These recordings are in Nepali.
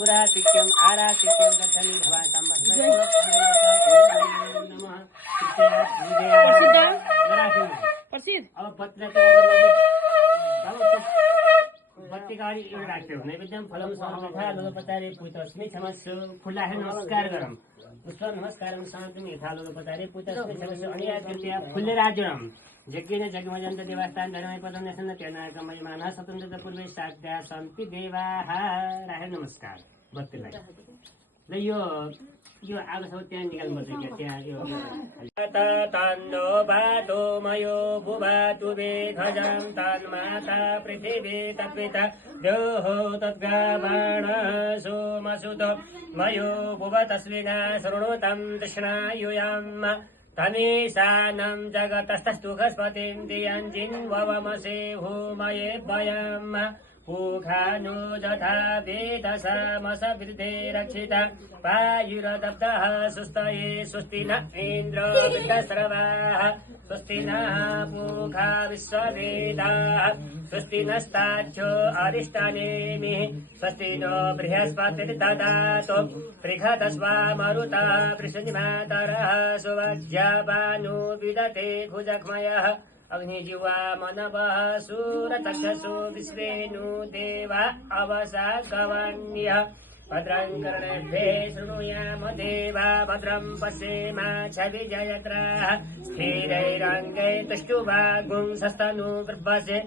पुरातिक्यम् आरातिक्यम् दर्शनी भवातां अब पत्रको बत्तीकारी एउटा राख्यो नैवेद्यम फलम समथा लोपचारे पुतस्मि क्षमस्व फुल्लाहे नमस्कार गरम पुष्प नमस्कारं शान्तिं यथा लोपचारे पुतस्मि क्षमस्व अनिया कृपया फुल्लराजरम यज्ञेन जगमजन्त देवास्तान धर्मय पदम नसन त्यनाकम महिमानः स्वतन्त्रता पूर्वे साध्या सन्ति देवाः राहे नमस्कार बत्तीलाई ल यो आगो त्यहाँ निकाल्नुपर्छ क्या त्यहाँ यो तन्नो बातो मयो बुबातु वेधजं तन्माता पृथिवी तत्पिता द्योः तद्गाबाण सोमसुत मयो बुब तस्विना शृणुतं तृष्णायुयाम् तमेशानं जगतस्तुखस्पतिं दियञ्जिन्ववमसे भूमये वयम् पूखानो जथा वेदसामसवृद्धे रक्षिता पायुरदब्धः सुस्तये स्वस्ति न इन्द्रो वृद्धस्रवाः स्वस्ति नः पूखा विश्ववेदाः स्वस्ति नस्ताच्छो अरिष्टनेमिः स्वस्ति नो बृहस्पतिर्ददातु पृषदस्वा मरुता वृषनिमातरः सुवज्यबानु विदते भुजग्मयः अग्निजीवा मनवः सूरचक्षसु विश्वेनु देवा अवसा गवन्यः भद्रं कर्णेभ्यः शृणुयाम देवा भद्रं पश्येमाच्छविजयत्राः स्थिरैरङ्गैः तुष्टुवागुंसस्तनु गर्भसे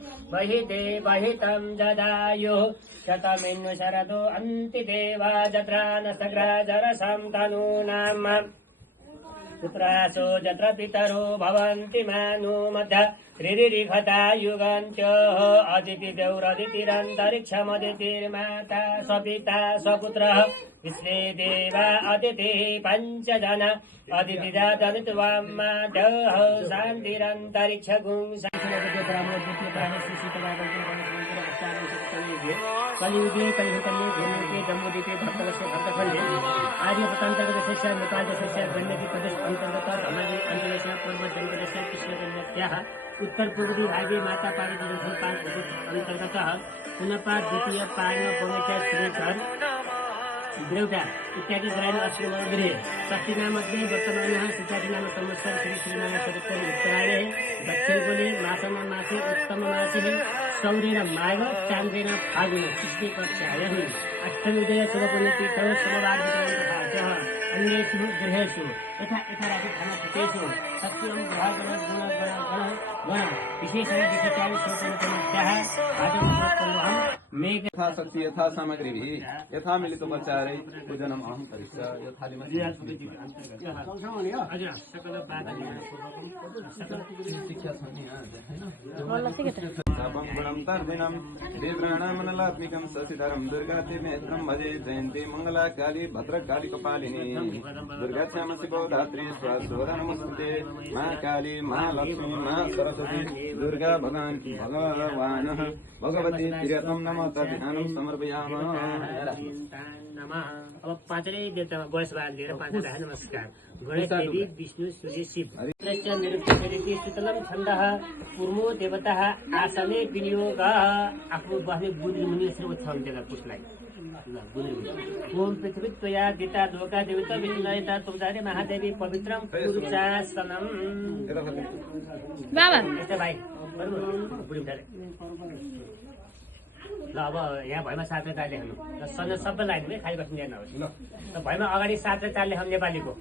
बहितं जदायुः शतमिन्नु शरदो अन्ति देवा जत्रा न सग्राजरसं तनूनाम् पुत्रासो जत्र पितरो भवन्ति मानु मध्य त्रिरिखता युगन्त्यः अदितिदेवरदितिरन्तरिक्षमदितिर्माता स्वपिता स्वपुत्रः विश्वे देवा अदितिः पञ्चजना अदितिजातनित्वाम्मादः शान्तिरन्तरिक्षगुं कलियुगे कलिहुतले जम्बुदीपे भक्तवश्य भक्तखण्डे आर्यपतान्तर्गत शिष्य नेपाल शिष्य गण्डकी प्रदेश अन्तर्गत धर्मजी अञ्चलस्य पूर्व जनपदस्य कृष्णगण्डक्याः उत्तर पूर्वी भागे माता पार्वती जंक्शन 5 अन्तर्गत पुनपा द्वितीय पार्न बगैँचा श्रीघर देवटा इत्यादि ग्राम आश्रम गृहे षष्ठीनामध्ये वर्तमानः सिद्धार्थनाम संवत्सर श्री श्रीनाम चरित्र उत्तरायणे दक्षिणकोणे मासे उत्तममासे सौरेण माघ चान्द्रेण फागुन कृष्णे पक्षायः अष्टमीदय शुभपुण्यतीर्थः सोमवार वितरणतः अन्येषु गृहेषु यथा राशिफलफुटेषु सत्यं ग्रहगण गुण विशेषेण विशेषाय शोकनोपनित्याः भागवतोपमोहं मेघ यथा शक्ति यथा सामग्रीभिः यथा मिलितोपचारै पूजनम् अहं करिष्यामि सर्वं गुणं तर्दिनं देवप्राणामनलात्मिकं शशिधरं दुर्गातिमेत्रं भजे जयन्ती मङ्गलाकाली भद्रकाली कपालिनी दुर्गाक्षाम शिवो धात्री स्वसोदर नमस्ते महाकाली महालक्ष्मी महासरस्वती दुर्गा भगवानः भगवती प्रियतम नमः ध्यानं समर्पयामः। अब पाँचै देवतामा गणेश लिएर पाँचवटा नमस्कार गणेश देवी विष्णु सूर्य शिव शीतलम छन्दः कुर्मो देवता आसने विनियोग आफ्नो बस्ने बुद्ध मुनि यसरी उठाउनु त्यसलाई पुष्पलाई ओम पृथ्वी त्वया गीता लोका देवता विष्णुता तुमजारे महादेवी पवित्रम पुरुषासनम बाबा यस्तै भाइ बुढी उठाले ल अब यहाँ भएमा 7 र 4 लेख्नु र सबै लाइन खाली बस्नु दिएन ल भएमा अगाडि 7 र 4 लेखौँ नेपालीको